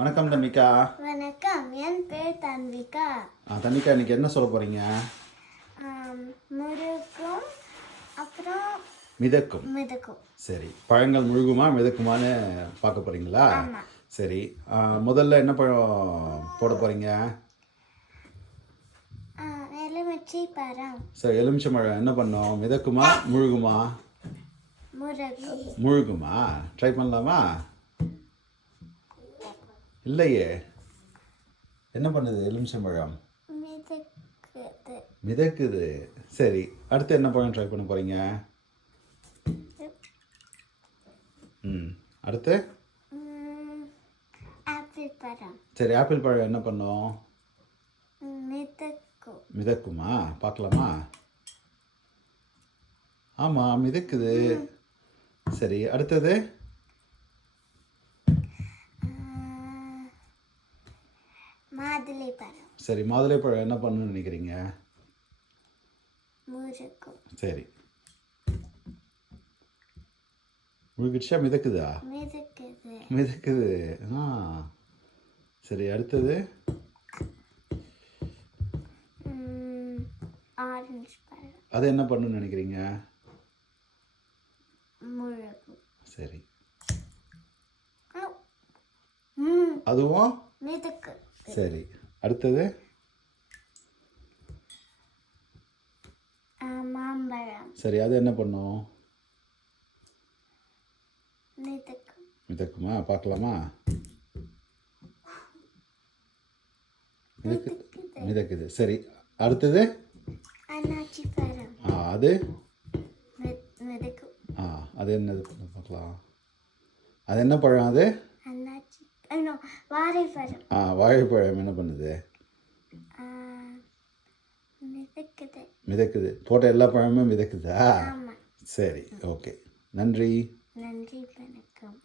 வணக்கம் தன்விகா. வணக்கம், என் பேர் தன்விகா. தன்விகா, இன்னைக்கு என்ன சொல்ல போறீங்க? முழுக்கும் அப்புறம் மிதக்கும். சரி, பழங்கள் முழுகுமா மிதக்குமான்னு பார்க்க போறீங்களா? சரி, முதல்ல என்ன பழம் போட போறீங்க? எலுமிச்சை பழம். சரி, எலுமிச்சை பழம் என்ன பண்ணும்? மிதக்குமா முழுகுமா? முழுகுமா? ட்ரை பண்ணலாமா? இல்லையே, என்ன பண்ணுது எலுமிச்சை பழம்? மிதக்குது. சரி, அடுத்து என்ன பழம் ட்ரை பண்ண போறீங்க? அடுத்து ஆப்பிள் பழம். சரி, ஆப்பிள் பழம் என்ன பண்ணும்? மிதக்குமா? பார்க்கலாமா? ஆமாம், மிதக்குது. சரி, அடுத்தது மாதுளை பழம். சரி, மாதுளை பழம் என்ன பண்ணணும்னு நினைக்கிறீங்க? சரி, முழுகிடுச்சா? மிதக்குதா? மிதக்குது. சரி, அடுத்தது ஆரஞ்சு பழம். அது என்ன பண்ணணும்னு நினைக்கிறீங்க? சரி, அதுவும் சரி, அடுத்தது மாம்பழம். சரி, அது என்ன பண்ணும்? மிதக்குமா? பார்க்கலாமா? மிதக்குது. சரி, அடுத்தது அன்னாச்சி பழம். அது மிதக்கும். அது என்னது பார்க்கலாம். அது என்ன பழம்? அது அன்னாச்சி வாழைப்பழம். வாழைப்பழம் என்ன பண்ணுது? மிதக்குது. போட்ட எல்லா பழமும் மிதக்குதா? சரி, ஓகே. நன்றி. நன்றி, வணக்கம்.